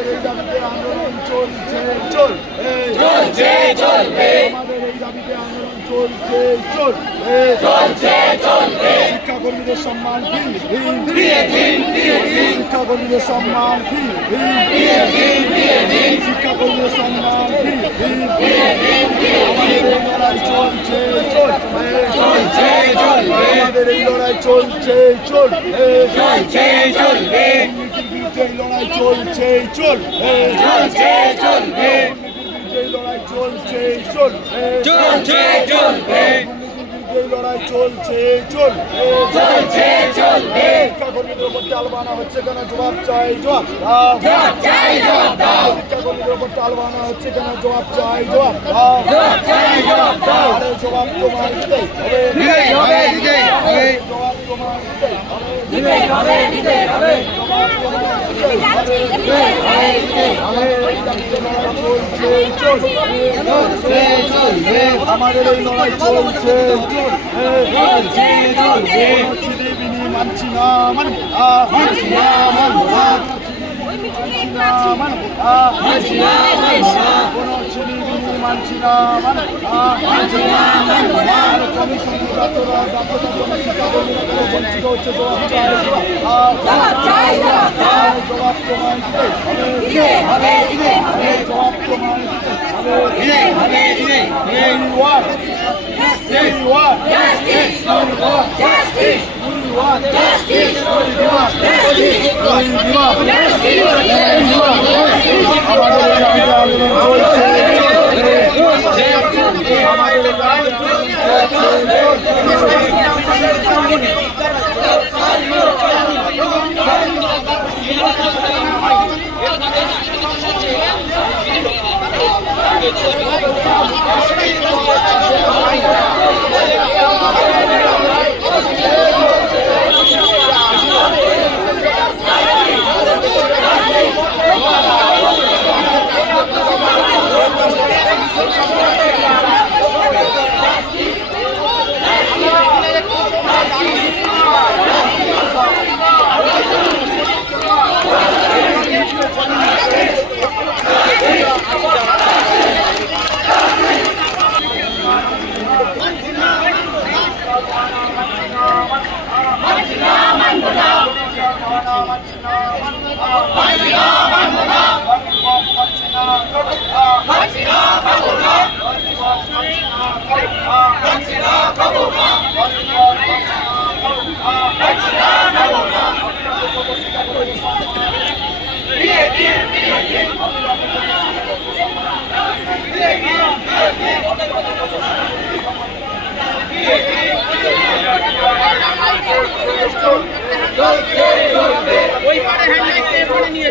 আমাদের এই দাবিতে আন্দোলন চলছে চলবে আমাদের এই দাবিতে আন্দোলন চলছে চলবে শিক্ষাকর্মীদের সম্মান শিক্ষাকর্মীদের সম্মান শিক্ষাকর্মীদের সম্মান আমাদের এই লড়াই চলছে আমাদের এই লড়াই চলছে চলবে এই লড়াই চলছে চলবে এই লড়াই চলছে চলবে এই লড়াই চলছে চলবে শিক্ষাকর্মীদের উপর টাল বানা হচ্ছে কেন জবাব চাই জবাব শিক্ষাকর্মীদের উপর টাল বানা হচ্ছে কেন জবাব চাই জবাব আরে জবাব তোমার দিতেই হবে জবাব তোমার দিতেই হবে আমাদের এই লড়াই চলছে মানছি না বঞ্চিত হচ্ছে ওই পারে হ্যান্ড মাইক নিয়ে